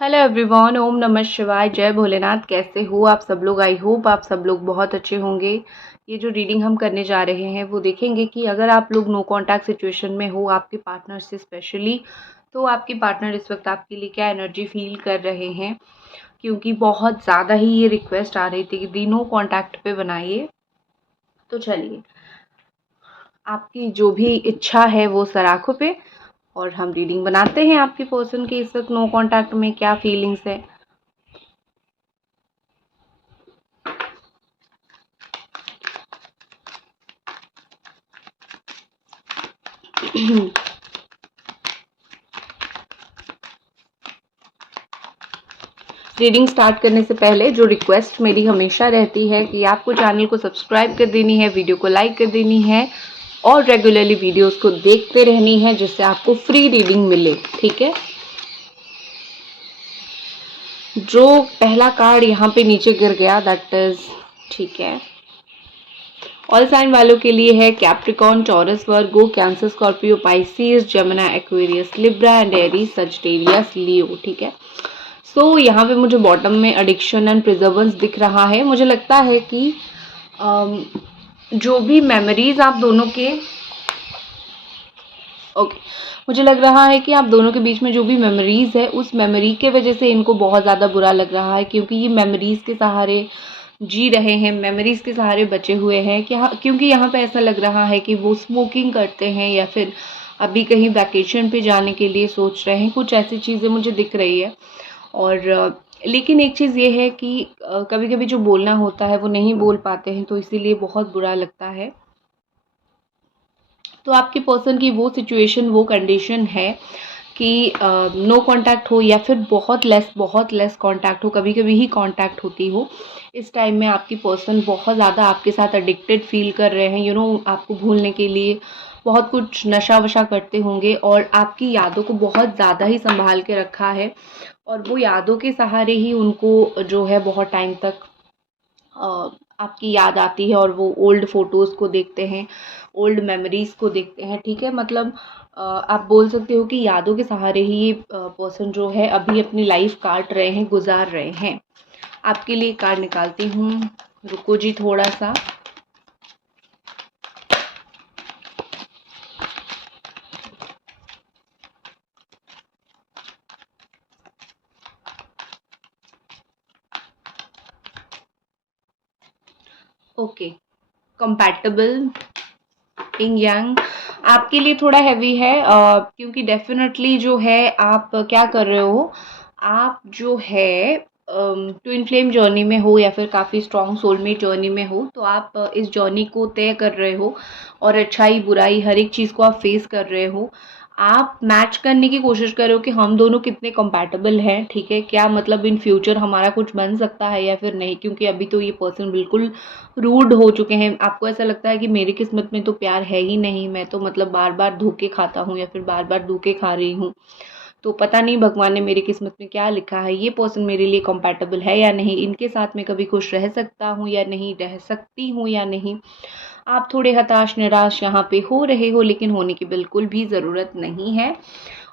Hello everyone, ओम नमः शिवाय, जय भोलेनाथ। कैसे हो आप सब लोग? आई होप आप सब लोग बहुत अच्छे होंगे। ये जो रीडिंग हम करने जा रहे हैं वो देखेंगे कि अगर आप लोग नो कांटेक्ट सिचुएशन में हो आपके पार्टनर से स्पेशली, तो आपके पार्टनर इस वक्त आपके लिए क्या एनर्जी फील कर रहे हैं, क्योंकि बहुत ज़्यादा ही ये रिक्वेस्ट आ रही थी कि दी नो कांटेक्ट पे बनाइए। तो चलिए, आपकी जो भी इच्छा है वो सराखों पे, और हम रीडिंग बनाते हैं आपके पर्सन के इस वक्त नो कांटेक्ट में क्या फीलिंग्स है। रीडिंग स्टार्ट करने से पहले जो रिक्वेस्ट मेरी हमेशा रहती है कि आपको चैनल को सब्सक्राइब कर देनी है, वीडियो को लाइक कर देनी है और रेगुलरली वीडियोस को देखते रहनी है, जिससे आपको फ्री रीडिंग मिले। ठीक है। जो पहला कार्ड यहाँ पे नीचे गिर गया दैट इज, ठीक है, ऑल साइन वालों के लिए है Capricorn, Taurus, Virgo, Cancer, Scorpio, Pisces, Gemini, Aquarius, Libra and Aries, Sagittarius, Leo. ठीक है। सो यहाँ पे मुझे बॉटम में एडिक्शन एंड प्रिजर्वेंस दिख रहा है। मुझे लगता है कि जो भी मेमोरीज आप दोनों के मुझे लग रहा है कि आप दोनों के बीच में जो भी मेमोरीज है उस मेमोरी के वजह से इनको बहुत ज़्यादा बुरा लग रहा है, क्योंकि ये मेमोरीज के सहारे जी रहे हैं, मेमोरीज के सहारे बचे हुए हैं। क्या क्योंकि यहाँ पे ऐसा लग रहा है कि वो स्मोकिंग करते हैं या फिर अभी कहीं वैकेशन पे जाने के लिए सोच रहे हैं, कुछ ऐसी चीज़ें मुझे दिख रही है। और लेकिन एक चीज़ ये है कि कभी कभी जो बोलना होता है वो नहीं बोल पाते हैं, तो इसीलिए बहुत बुरा लगता है। तो आपके पर्सन की वो सिचुएशन, वो कंडीशन है कि नो कांटेक्ट हो या फिर बहुत लेस कांटेक्ट हो, कभी कभी ही कांटेक्ट होती हो। इस टाइम में आपकी पर्सन बहुत ज़्यादा आपके साथ एडिक्टेड फील कर रहे हैं। आपको भूलने के लिए बहुत कुछ नशा वशा करते होंगे और आपकी यादों को बहुत ज़्यादा ही संभाल के रखा है, और वो यादों के सहारे ही उनको जो है बहुत टाइम तक आपकी याद आती है, और वो ओल्ड फोटोज़ को देखते हैं, ओल्ड मेमोरीज को देखते हैं। ठीक है। मतलब आप बोल सकते हो कि यादों के सहारे ही ये पर्सन जो है अभी अपनी लाइफ काट रहे हैं, गुजार रहे हैं। आपके लिए कार्ड निकालती हूँ, रुको जी थोड़ा सा। ओके, कंपैटिबल, इंग यांग आपके लिए थोड़ा हैवी है, क्योंकि डेफिनेटली जो है आप क्या कर रहे हो, आप जो है ट्विन फ्लेम जर्नी में हो या फिर काफ़ी स्ट्रॉन्ग सोलमेट जर्नी में हो, तो आप इस जर्नी को तय कर रहे हो और अच्छाई बुराई हर एक चीज़ को आप फेस कर रहे हो। आप मैच करने की कोशिश कर रहे हो कि हम दोनों कितने कंपैटिबल हैं। ठीक है। क्या मतलब इन फ्यूचर हमारा कुछ बन सकता है या फिर नहीं, क्योंकि अभी तो ये पर्सन बिल्कुल रूड हो चुके हैं। आपको ऐसा लगता है कि मेरी किस्मत में तो प्यार है ही नहीं, मैं तो मतलब बार बार धोखे खाता हूँ या फिर बार बार धोखे खा रही हूँ, तो पता नहीं भगवान ने मेरी किस्मत में क्या लिखा है, ये पर्सन मेरे लिए कंपैटिबल है या नहीं, इनके साथ मैं कभी खुश रह सकता हूँ या नहीं, रह सकती हूँ या नहीं। आप थोड़े हताश निराश यहाँ पे हो रहे हो, लेकिन होने की बिल्कुल भी ज़रूरत नहीं है।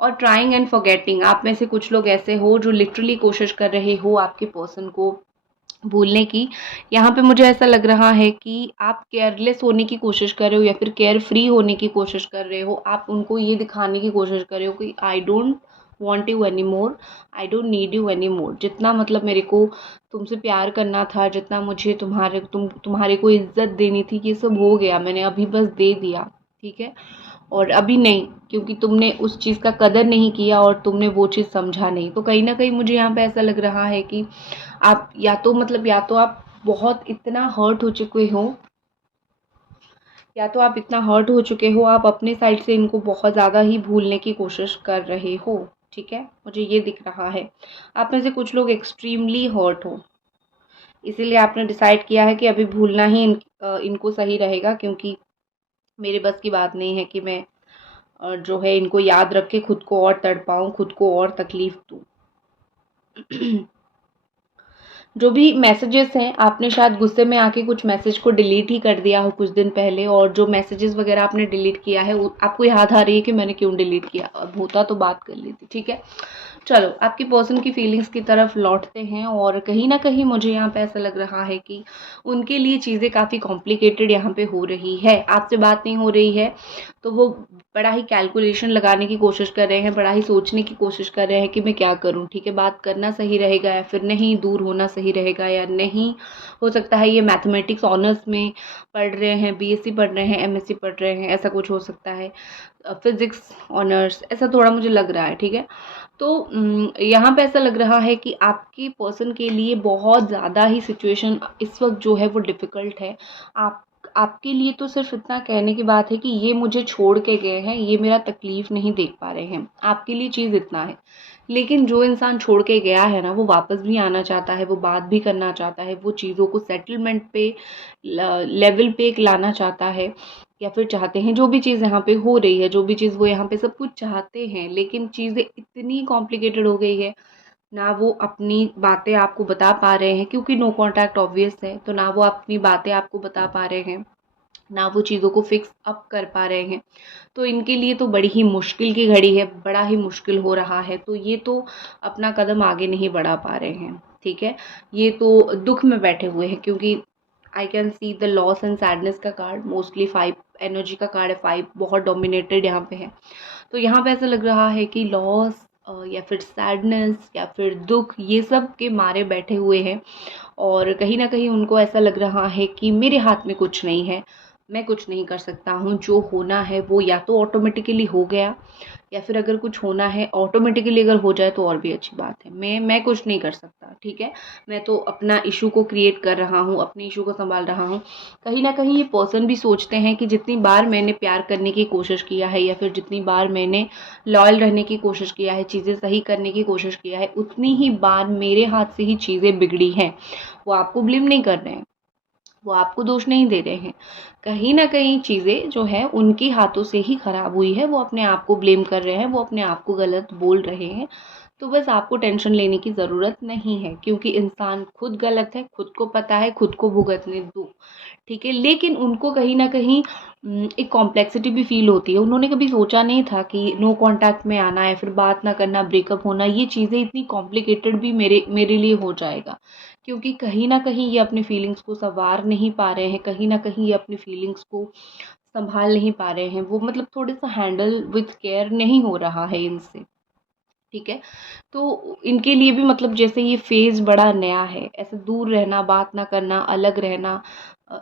और ट्राइंग एंड फॉरगेटिंग, आप में से कुछ लोग ऐसे हो जो लिटरली कोशिश कर रहे हो आपके पर्सन को भूलने की। यहाँ पे मुझे ऐसा लग रहा है कि आप केयरलेस होने की कोशिश कर रहे हो या फिर केयर फ्री होने की कोशिश कर रहे हो। आप उनको ये दिखाने की कोशिश कर रहे हो कि I don't want you any more, I don't need you any more. जितना मतलब मेरे को तुमसे प्यार करना था, जितना मुझे तुम्हारे को इज्जत देनी थी, ये सब हो गया, मैंने अभी बस दे दिया। ठीक है। और अभी नहीं, क्योंकि तुमने उस चीज़ का कदर नहीं किया और तुमने वो चीज़ समझा नहीं। तो कहीं ना कहीं मुझे यहाँ पे ऐसा लग रहा है कि आप या तो आप बहुत इतना हर्ट हो चुके हो, आप अपने साइड से इनको बहुत ज़्यादा ही भूलने की कोशिश कर रहे हो। ठीक है। मुझे ये दिख रहा है आप में से कुछ लोग एक्सट्रीमली हर्ट हो, इसीलिए आपने डिसाइड किया है कि अभी भूलना ही इनको सही रहेगा, क्योंकि मेरे बस की बात नहीं है कि मैं जो है इनको याद रख के खुद को और तड़पाऊँ, खुद को और तकलीफ दूँ। जो भी मैसेजेस हैं, आपने शायद गुस्से में आके कुछ मैसेज को डिलीट ही कर दिया हो कुछ दिन पहले, और जो मैसेजेस वगैरह आपने डिलीट किया है आपको याद आ रही है कि मैंने क्यों डिलीट किया, अब होता तो बात कर ली थी। ठीक है। चलो आपकी पर्सन की फीलिंग्स की तरफ लौटते हैं और कहीं न कहीं मुझे यहाँ पे ऐसा लग रहा है कि उनके लिए चीज़ें काफ़ी कॉम्प्लिकेटेड यहाँ पे हो रही है। आपसे बात नहीं हो रही है, तो वो बड़ा ही कैलकुलेशन लगाने की कोशिश कर रहे हैं, बड़ा ही सोचने की कोशिश कर रहे हैं कि मैं क्या करूँ, ठीक है? बात करना सही रहेगा या फिर नहीं, दूर होना सही रहेगा या नहीं। हो सकता है ये मैथमेटिक्स ऑनर्स में पढ़ रहे हैं, बीएससी पढ़ रहे हैं, एमएससी पढ़ रहे हैं, ऐसा कुछ हो सकता है। फिज़िक्स ऑनर्स ऐसा थोड़ा मुझे लग रहा है, ठीक है? तो यहाँ पे ऐसा लग रहा है कि आपके पर्सन के लिए बहुत ज़्यादा ही सिचुएशन इस वक्त जो है वो डिफ़िकल्ट है। आपके लिए तो सिर्फ इतना कहने की बात है कि ये मुझे छोड़ के गए हैं, ये मेरा तकलीफ़ नहीं देख पा रहे हैं, आपके लिए चीज़ इतना है। लेकिन जो इंसान छोड़ के गया है ना, वो वापस भी आना चाहता है, वो बात भी करना चाहता है, वो चीज़ों को सेटलमेंट पे लेवल पे एक लाना चाहता है या फिर चाहते हैं। जो भी चीज़ यहाँ पे हो रही है, जो भी चीज़ वो यहाँ पे सब कुछ चाहते हैं, लेकिन चीज़ें इतनी कॉम्प्लिकेटेड हो गई है, ना वो अपनी बातें आपको बता पा रहे हैं क्योंकि नो कॉन्टैक्ट ऑब्वियस है, तो ना वो अपनी बातें आपको बता पा रहे हैं, ना वो चीज़ों को फिक्स अप कर पा रहे हैं। तो इनके लिए तो बड़ी ही मुश्किल की घड़ी है, बड़ा ही मुश्किल हो रहा है। तो ये तो अपना कदम आगे नहीं बढ़ा पा रहे हैं, ठीक है? ये तो दुःख में बैठे हुए हैं क्योंकि आई can see the loss and sadness का कार्ड, मोस्टली 5 एनर्जी का कार्ड है, 5 बहुत डोमिनेटेड यहाँ पे है। तो यहाँ पे ऐसा लग रहा है कि लॉस या फिर सैडनेस या फिर दुःख, ये सब के मारे बैठे हुए हैं और कहीं न कहीं उनको ऐसा लग रहा है कि मेरे हाथ में कुछ नहीं है, मैं कुछ नहीं कर सकता हूँ, जो होना है वो या तो ऑटोमेटिकली हो गया या फिर अगर कुछ होना है ऑटोमेटिकली अगर हो जाए तो और भी अच्छी बात है। मैं कुछ नहीं कर सकता, ठीक है? मैं तो अपना इश्यू को क्रिएट कर रहा हूँ, अपने इश्यू को सँभाल रहा हूँ। कहीं न कहीं ये पर्सन भी सोचते हैं कि जितनी बार मैंने प्यार करने की कोशिश किया है या फिर जितनी बार मैंने लॉयल रहने की कोशिश किया है, चीज़ें सही करने की कोशिश किया है, उतनी ही बार मेरे हाथ से ही चीज़ें बिगड़ी हैं। वो आपको ब्लेम नहीं कर रहे हैं, वो आपको दोष नहीं दे रहे हैं। कहीं न कहीं चीज़ें जो हैं उनके हाथों से ही खराब हुई है, वो अपने आप को ब्लेम कर रहे हैं, वो अपने आप को गलत बोल रहे हैं। तो बस आपको टेंशन लेने की ज़रूरत नहीं है क्योंकि इंसान खुद गलत है, खुद को पता है, खुद को भुगतने दो, ठीक है? लेकिन उनको कहीं न कहीं एक कॉम्प्लेक्सिटी भी फ़ील होती है। उन्होंने कभी सोचा नहीं था कि नो कॉन्टैक्ट में आना या फिर बात ना करना, ब्रेकअप होना, ये चीज़ें इतनी कॉम्प्लिकेटेड भी मेरे मेरे लिए हो जाएगा। क्योंकि कहीं न कहीं ये अपनी फीलिंग्स को सँवार नहीं पा रहे हैं, कहीं न कहीं ये अपनी फीलिंग्स को सँभाल नहीं पा रहे हैं। वो मतलब थोड़ा-सा हैंडल विथ केयर नहीं हो रहा है इनसे, ठीक है? तो इनके लिए भी मतलब जैसे ये फ़ेज़ बड़ा नया है, ऐसे दूर रहना, बात ना करना, अलग रहना,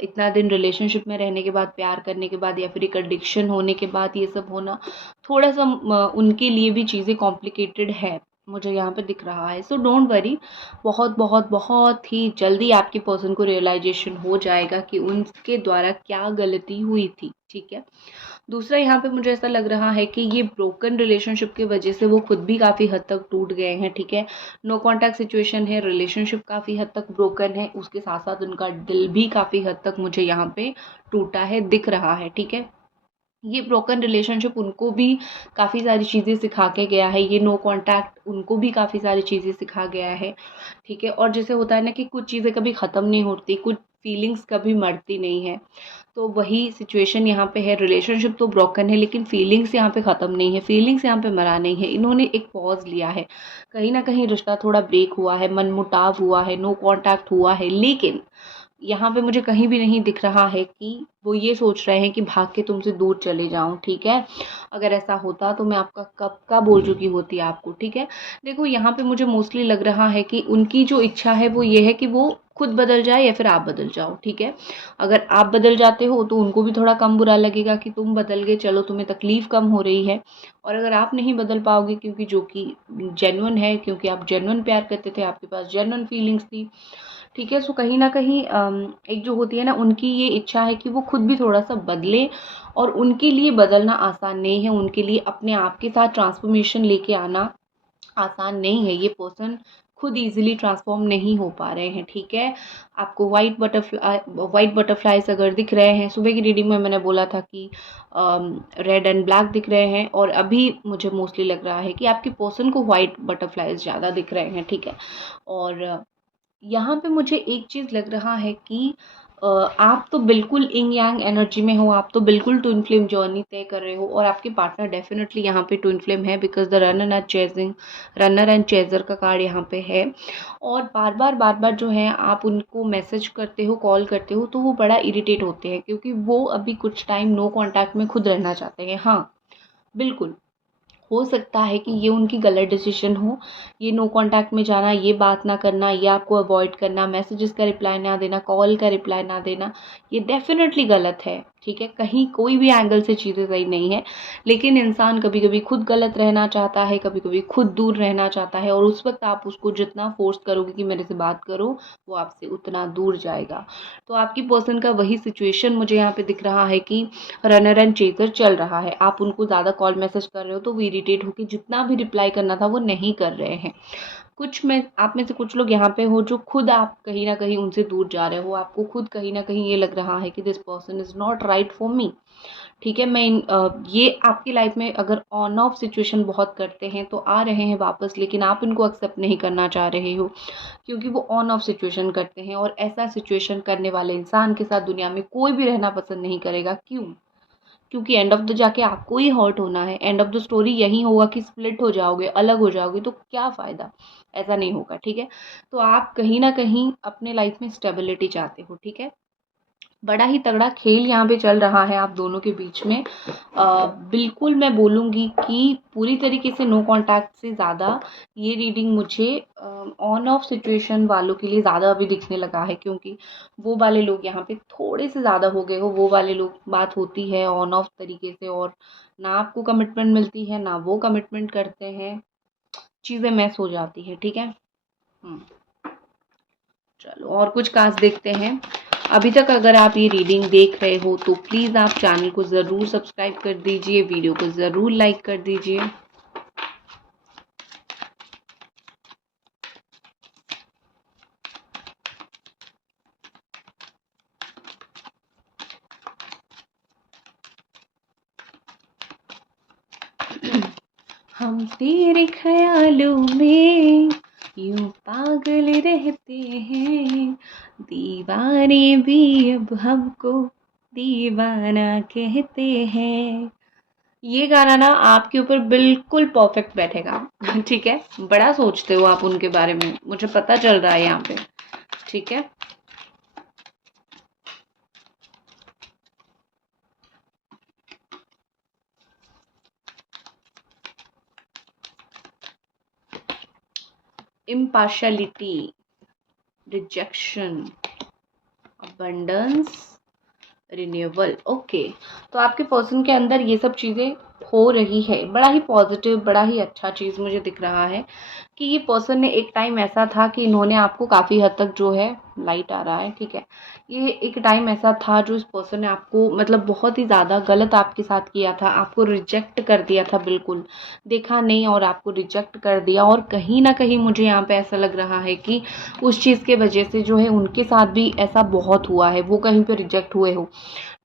इतना दिन रिलेशनशिप में रहने के बाद, प्यार करने के बाद या फिर एक एडिक्शन होने के बाद ये सब होना, थोड़ा-सा उनके लिए भी चीज़ें कॉम्प्लिकेटेड है, मुझे यहाँ पे दिख रहा है। सो डोंट वरी, बहुत, बहुत, बहुत ही जल्दी आपके पर्सन को रियलाइज़ेशन हो जाएगा कि उनके द्वारा क्या गलती हुई थी, ठीक है? दूसरा यहाँ पे मुझे ऐसा लग रहा है कि ये ब्रोकन रिलेशनशिप की वजह से वो खुद भी काफ़ी हद तक टूट गए हैं, ठीक है? नो कॉन्टैक्ट सिचुएशन है, रिलेशनशिप काफ़ी हद तक ब्रोकन है, उसके साथ-साथ उनका दिल भी काफ़ी हद तक मुझे यहाँ पे टूटा है, दिख रहा है, ठीक है? ये ब्रोकन रिलेशनशिप उनको भी काफ़ी सारी चीज़ें सिखा के गया है, ये नो कॉन्टैक्ट उनको भी काफ़ी सारी चीज़ें सिखा गया है, ठीक है? और जैसे होता है ना कि कुछ चीज़ें कभी ख़त्म नहीं होती, कुछ फीलिंग्स कभी मरती नहीं है, तो वही सिचुएशन यहाँ पे है। रिलेशनशिप तो ब्रोकन है लेकिन फीलिंग्स यहाँ पे ख़त्म नहीं है, फीलिंग्स यहाँ पे मरा नहीं है। इन्होंने एक पॉज़ लिया है, कहीं न कहीं रिश्ता थोड़ा ब्रेक हुआ है, मनमुटाव हुआ है, नो कॉन्टैक्ट हुआ है, लेकिन यहाँ पे मुझे कहीं भी नहीं दिख रहा है कि वो ये सोच रहे हैं कि भाग के तुमसे दूर चले जाऊँ, ठीक है? अगर ऐसा होता तो मैं आपका कब का बोल चुकी होती आपको, ठीक है? देखो यहाँ पे मुझे मोस्टली लग रहा है कि उनकी जो इच्छा है वो ये है कि वो खुद बदल जाए या फिर आप बदल जाओ, ठीक है? अगर आप बदल जाते हो तो उनको भी थोड़ा कम बुरा लगेगा कि तुम बदल गए, चलो तुम्हें तकलीफ़ कम हो रही है। और अगर आप नहीं बदल पाओगे क्योंकि जो कि जेन्युइन है, क्योंकि आप जेन्युइन प्यार करते थे, आपके पास जेन्युइन फीलिंग्स थी, ठीक है? सो कहीं न कहीं एक जो होती है ना उनकी ये इच्छा है कि वो खुद भी थोड़ा-सा बदले और उनके लिए बदलना आसान नहीं है, उनके लिए अपने आप के साथ ट्रांसफ़ॉर्मेशन लेके आना आसान नहीं है। ये पर्सन खुद ईज़िली ट्रांसफ़ॉर्म नहीं हो पा रहे हैं, ठीक है? आपको व्हाइट बटरफ्लाइज़ अगर दिख रहे हैं, सुबह की रीडिंग में मैंने बोला था कि रेड एंड ब्लैक दिख रहे हैं और अभी मुझे मोस्टली लग रहा है कि आपके पर्सन को व्हाइट बटरफ्लाइज़ ज़्यादा दिख रहे हैं, ठीक है? और यहाँ पे मुझे एक चीज़ लग रहा है कि आप तो बिल्कुल इंग यांग एनर्जी में हो, आप तो बिल्कुल ट्विन फ्लेम जर्नी तय कर रहे हो और आपके पार्टनर डेफिनेटली यहाँ पे ट्विन फ्लेम है, because the runner and chaser का कार्ड यहाँ पे है। और बार बार जो है आप उनको मैसेज करते हो, कॉल करते हो, तो वो बड़ा इरिटेट होते हैं क्योंकि वो अभी कुछ टाइम नो कॉन्टैक्ट में खुद रहना चाहते हैं। हाँ बिल्कुल, हो सकता है कि ये उनकी गलत डिसीजन हो, ये नो कांटेक्ट में जाना, ये बात ना करना, ये आपको अवॉइड करना, मैसेजेस का रिप्लाई ना देना, कॉल का रिप्लाई ना देना, ये डेफिनेटली गलत है। ठीक है, कहीं कोई भी एंगल से चीज़ें सही नहीं है, लेकिन इंसान कभी कभी खुद गलत रहना चाहता है, कभी कभी खुद दूर रहना चाहता है, और उस वक्त आप उसको जितना फोर्स करोगे कि मेरे से बात करो, वो आपसे उतना दूर जाएगा। तो आपकी पर्सन का वही सिचुएशन मुझे यहाँ पे दिख रहा है कि रनर एंड चेजर चल रहा है। आप उनको ज़्यादा कॉल मैसेज कर रहे हो तो वो इरिटेट होकर जितना भी रिप्लाई करना था वो नहीं कर रहे हैं। कुछ में आप में से कुछ लोग यहाँ पे हो जो खुद आप कहीं ना कहीं उनसे दूर जा रहे हो, आपको खुद कहीं ना कहीं ये लग रहा है कि this person is not right for me. ठीक है, ये आपकी लाइफ में अगर ऑन ऑफ सिचुएशन बहुत करते हैं तो आ रहे हैं वापस, लेकिन आप इनको एक्सेप्ट नहीं करना चाह रहे हो क्योंकि वो ऑन ऑफ सिचुएशन करते हैं, और ऐसा सिचुएशन करने वाले इंसान के साथ दुनिया में कोई भी रहना पसंद नहीं करेगा। क्यों? क्योंकि एंड ऑफ द जाके आपको ही हर्ट होना है, एंड ऑफ द स्टोरी यही होगा कि स्प्लिट हो जाओगे, अलग हो जाओगे, तो क्या फ़ायदा? ऐसा नहीं होगा। ठीक है, तो आप कहीं ना कहीं अपने लाइफ में स्टेबिलिटी चाहते हो। ठीक है, बड़ा ही तगड़ा खेल यहाँ पे चल रहा है आप दोनों के बीच में। बिल्कुल मैं बोलूँगी कि पूरी तरीके से नो कांटेक्ट से ज़्यादा ये रीडिंग मुझे ऑन ऑफ सिचुएशन वालों के लिए ज़्यादा अभी दिखने लगा है, क्योंकि वो वाले लोग यहाँ पे थोड़े से ज़्यादा हो गए हो। वो वाले लोग, बात होती है ऑन ऑफ तरीके से, और ना आपको कमिटमेंट मिलती है ना वो कमिटमेंट करते हैं, चीज़ें मैस हो जाती है। ठीक है, चलो और कुछ कास्ट देखते हैं। अभी तक अगर आप ये रीडिंग देख रहे हो तो प्लीज़ आप चैनल को ज़रूर सब्सक्राइब कर दीजिए, वीडियो को ज़रूर लाइक कर दीजिए। हम तेरे ख्यालों में यूं पागल रहते हैं, दीवाने भी अब हमको दीवाना कहते हैं। ये गाना ना आपके ऊपर बिल्कुल परफेक्ट बैठेगा। ठीक है, बड़ा सोचते हो आप उनके बारे में, मुझे पता चल रहा है यहाँ पे। ठीक है, impartiality, rejection, abundance, renewal. Okay, तो आपके पर्सन के अंदर ये सब चीज़ें हो रही है। बड़ा ही पॉजिटिव, बड़ा ही अच्छा चीज़ मुझे दिख रहा है कि ये पर्सन ने, एक टाइम ऐसा था कि इन्होंने आपको काफ़ी हद तक जो है, लाइट आ रहा है, ठीक है, ये एक टाइम ऐसा था जो इस पर्सन ने आपको मतलब बहुत ही ज़्यादा गलत आपके साथ किया था, आपको रिजेक्ट कर दिया था, बिल्कुल देखा नहीं और आपको रिजेक्ट कर दिया। और कहीं ना कहीं मुझे यहाँ पे ऐसा लग रहा है कि उस चीज़ के वजह से जो है उनके साथ भी ऐसा बहुत हुआ है, वो कहीं पे रिजेक्ट हुए हो।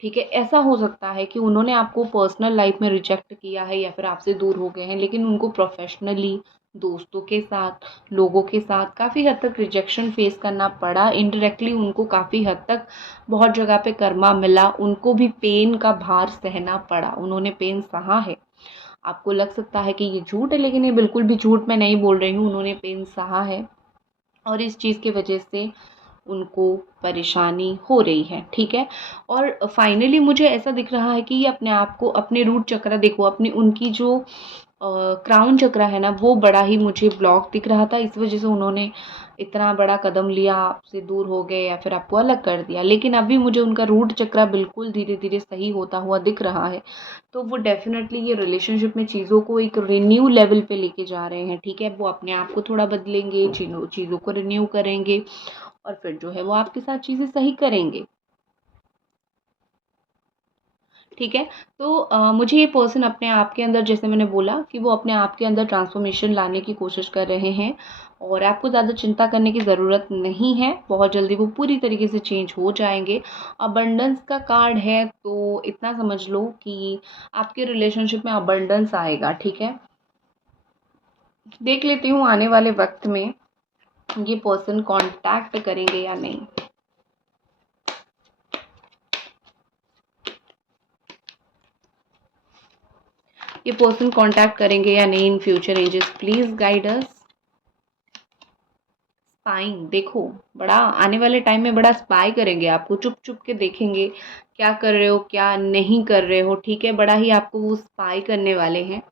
ठीक है, ऐसा हो सकता है कि उन्होंने आपको पर्सनल लाइफ में रिजेक्ट किया है या फिर आपसे दूर हो गए हैं, लेकिन उनको प्रोफेशनली, दोस्तों के साथ, लोगों के साथ काफ़ी हद तक रिजेक्शन फेस करना पड़ा। इनडायरेक्टली उनको काफ़ी हद तक बहुत जगह पे कर्मा मिला, उनको भी पेन का भार सहना पड़ा, उन्होंने पेन सहा है। आपको लग सकता है कि ये झूठ है, लेकिन ये बिल्कुल भी झूठ मैं नहीं बोल रही हूँ, उन्होंने पेन सहा है और इस चीज़ की वजह से उनको परेशानी हो रही है। ठीक है, और फाइनली मुझे ऐसा दिख रहा है कि ये अपने आप को, अपने रूट चक्र देखो, अपनी उनकी जो क्राउन चक्र है ना, वो बड़ा ही मुझे ब्लॉक दिख रहा था, इस वजह से उन्होंने इतना बड़ा कदम लिया, आपसे दूर हो गए या फिर आपको अलग कर दिया। लेकिन अभी मुझे उनका रूट चक्र बिल्कुल धीरे धीरे सही होता हुआ दिख रहा है, तो वो डेफिनेटली ये रिलेशनशिप में चीज़ों को एक रिन्यू लेवल पे लेके जा रहे हैं। ठीक है, वो अपने आप को थोड़ा बदलेंगे, चीज़ों को रिन्यू करेंगे और फिर जो है वो आपके साथ चीज़ें सही करेंगे। ठीक है, तो मुझे ये पर्सन अपने आप के अंदर, जैसे मैंने बोला कि वो अपने आप के अंदर ट्रांसफॉर्मेशन लाने की कोशिश कर रहे हैं, और आपको ज़्यादा चिंता करने की ज़रूरत नहीं है, बहुत जल्दी वो पूरी तरीके से चेंज हो जाएंगे। अबंडेंस का कार्ड है, तो इतना समझ लो कि आपके रिलेशनशिप में अबंडेंस आएगा। ठीक है, देख लेती हूँ आने वाले वक्त में ये पर्सन कांटेक्ट करेंगे या नहीं। ये पर्सन कांटेक्ट करेंगे या नहीं in future. Angels please guide us. Spying, देखो बड़ा आने वाले टाइम में बड़ा स्पाई करेंगे आपको, चुप चुप के देखेंगे क्या कर रहे हो क्या नहीं कर रहे हो, ठीक है, बड़ा ही आपको वो स्पाई करने वाले हैं।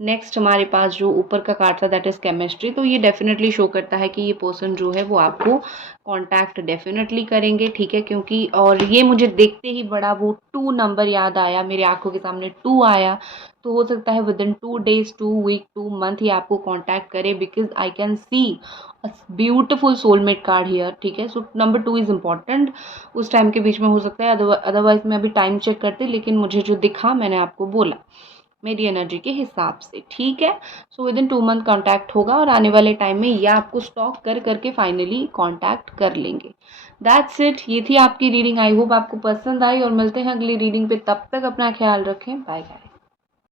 नेक्स्ट हमारे पास जो ऊपर का कार्ड था दैट इज केमिस्ट्री, तो ये डेफिनेटली शो करता है कि ये पर्सन जो है वो आपको कांटेक्ट डेफिनेटली करेंगे, ठीक है, क्योंकि और ये मुझे देखते ही बड़ा वो 2 नंबर याद आया, मेरे आंखों के सामने 2 आया, तो हो सकता है within 2 days 2 week 2 month ही आपको कांटेक्ट करे, because I can see a beautiful soulmate card here, ठीक है। सो नंबर 2 इज इम्पॉर्टेंट, उस टाइम के बीच में हो सकता है, अदरवाइज मैं अभी टाइम चेक करती, लेकिन मुझे जो दिखा मैंने आपको बोला मेरी एनर्जी के हिसाब से, ठीक है। So with in 2 month contact होगा और आने वाले टाइम में या आपको स्टॉक कर करके फाइनली कांटेक्ट कर लेंगे। दैट्स इट, ये थी आपकी रीडिंग। आई होप आपको पसंद आई और मिलते हैं अगली रीडिंग पे, तब तक अपना ख्याल रखें, बाय बाय।